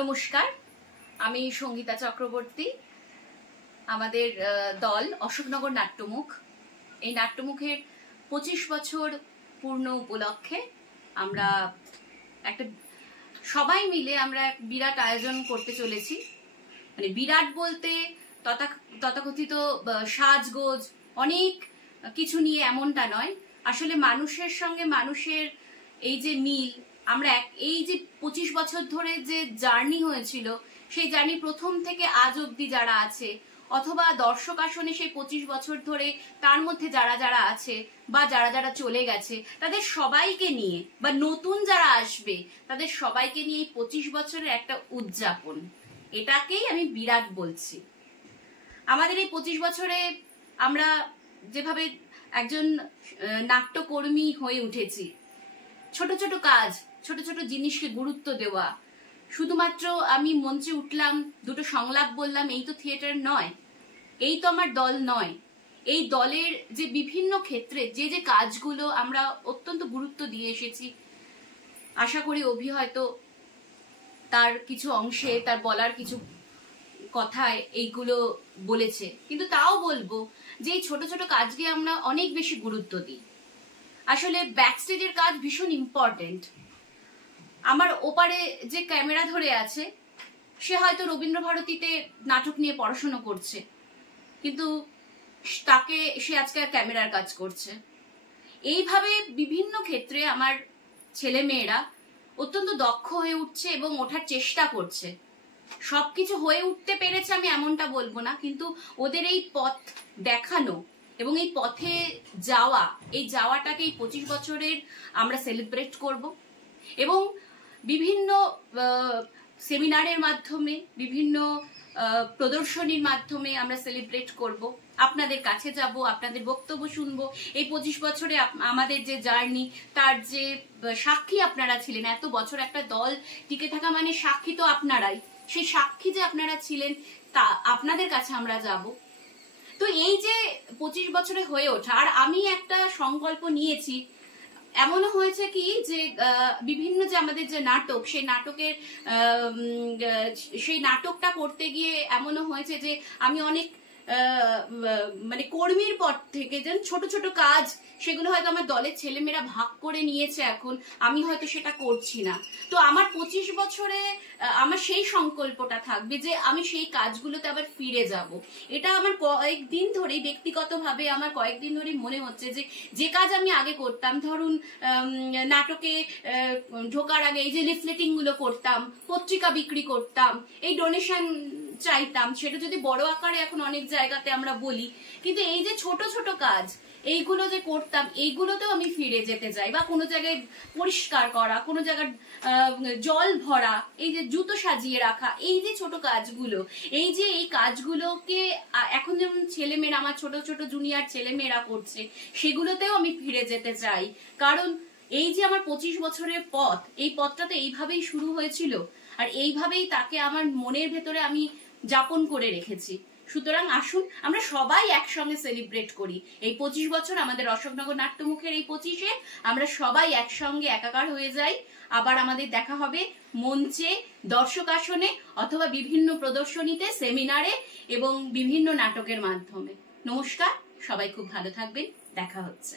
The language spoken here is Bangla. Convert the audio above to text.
নমস্কার, আমি সঙ্গীতা চক্রবর্তী। আমাদের দল অশোকনগর নাট্যমুখ, এই নাট্যমুখের 25 বছর পূর্ণ উপলক্ষে আমরা একটা সবাই মিলে আমরা এক বিরাট আয়োজন করতে চলেছি। মানে বিরাট বলতে তথাকথিত সাজগোজ অনেক কিছু নিয়ে এমনটা নয়, আসলে মানুষের সঙ্গে মানুষের এই যে মিল, আমরা এই যে 25 বছর ধরে যে জার্নি হয়েছিল, সেই জার্নি প্রথম থেকে আজ অব্দি যারা আছে, অথবা দর্শক আসনে সেই 25 বছর ধরে তার মধ্যে যারা যারা আছে বা যারা যারা চলে গেছে, তাদের সবাইকে নিয়ে বা নতুন যারা আসবে তাদের সবাইকে নিয়ে 25 বছরের একটা উদযাপন, এটাকেই আমি বিরাট বলছি। আমাদের এই 25 বছরে আমরা যেভাবে একজন নাট্যকর্মী হয়ে উঠেছি, ছোট ছোট কাজ, ছোট ছোট জিনিসকে গুরুত্ব দেওয়া, শুধুমাত্র আমি মঞ্চে উঠলাম, দুটো সংলাপ বললাম, এই তো থিয়েটার নয়, এই তো আমার দল নয়। এই দলের যে বিভিন্ন ক্ষেত্রে যে যে কাজগুলো আমরা অত্যন্ত গুরুত্ব দিয়ে এসেছি, আশা করি অভি হয়তো তার কিছু অংশে তার বলার কিছু কথায় এইগুলো বলেছে, কিন্তু তাও বলবো যে এই ছোট ছোট কাজকে আমরা অনেক বেশি গুরুত্ব দিই। আসলে ব্যাকস্টেজের কাজ ভীষণ ইম্পর্টেন্ট। আমার ওপারে যে ক্যামেরা ধরে আছে সে হয়তো রবীন্দ্রভারতীতে নাটক নিয়ে পড়াশোনা করছে, কিন্তু সে আজকে ক্যামেরার কাজ করছে। এইভাবে বিভিন্ন ক্ষেত্রে আমার ছেলে মেয়েরা অত্যন্ত দক্ষ হয়ে উঠছে এবং ওঠার চেষ্টা করছে। সবকিছু হয়ে উঠতে পেরেছে আমি এমনটা বলবো না, কিন্তু ওদের এই পথ দেখানো এবং এই পথে যাওয়া, এই যাওয়াটাকে এই 25 বছরের আমরা সেলিব্রেট করব এবং বিভিন্ন সেমিনারের মাধ্যমে, বিভিন্ন প্রদর্শনীর মাধ্যমে আমরা সেলিব্রেট করব। আপনাদের কাছে যাব, আপনাদের বক্তব্য শুনবো। এই 25 বছরে আমাদের যে জার্নি, তার যে সাক্ষী আপনারা ছিলেন, এত বছর একটা দল টিকে থাকা মানে সাক্ষী তো আপনারাই। সেই সাক্ষী যে আপনারা ছিলেন, তা আপনাদের কাছে আমরা যাব। তো এই যে 25 বছরে হয়ে ওঠা, আর আমি একটা সংকল্প নিয়েছি। এমনও হয়েছে কি যে বিভিন্ন যে আমাদের যে নাটক, সেই নাটকটা করতে গিয়ে এমনও হয়েছে যে আমি অনেক মানে কর্মীর পর থেকে যেন ছোট ছোট কাজ, সেগুলো হয়তো আমার দলের ছেলেমেয়েরা ভাগ করে নিয়েছে, এখন আমি হয়তো সেটা করছি না। তো আমার 25 বছরে আমার সেই সংকল্পটা থাকবে যে আমি সেই কাজগুলোতে আবার ফিরে যাব। এটা আমার কয়েকদিন ধরেই ব্যক্তিগতভাবে আমার কয়েকদিন ধরেই মনে হচ্ছে যে কাজ আমি আগে করতাম, ধরুন নাটকে ঢোকার আগে এই যে লিফলেটিং গুলো করতাম, পত্রিকা বিক্রি করতাম, এই ডোনেশন চাইতাম, সেটা যদি বড় আকারে এখন অনেক জায়গাতে আমরা বলি, কিন্তু এই যে ছোট ছোট কাজ, এইগুলো যে করতাম, এইগুলোতেও আমি ফিরে যেতে চাই। বা কোনো জায়গায় পরিষ্কার করা, কোনো জায়গায় জল ভরা, এই যে জুতো সাজিয়ে রাখা, এই যে ছোট কাজগুলো, এই কাজগুলোকে এখন যেমন ছেলেমেয়েরা, আমার ছোট ছোট জুনিয়র ছেলেমেয়েরা করছে, সেগুলোতেও আমি ফিরে যেতে চাই। কারণ এই যে আমার 25 বছরের পথ, এই পথটা তো এইভাবেই শুরু হয়েছিল, আর এইভাবেই তাকে আমার মনের ভেতরে আমি যাপন করে রেখেছি। সুতরাং আসুন আমরা সবাই একসঙ্গে সেলিব্রেট করি এই 25 বছর। আমাদের অশোকনগর নাট্যমুখের এই 25-এ আমরা সবাই একসঙ্গে একাকার হয়ে যাই। আবার আমাদের দেখা হবে মঞ্চে, দর্শক আসনে, অথবা বিভিন্ন প্রদর্শনীতে, সেমিনারে এবং বিভিন্ন নাটকের মাধ্যমে। নমস্কার, সবাই খুব ভালো থাকবেন, দেখা হচ্ছে।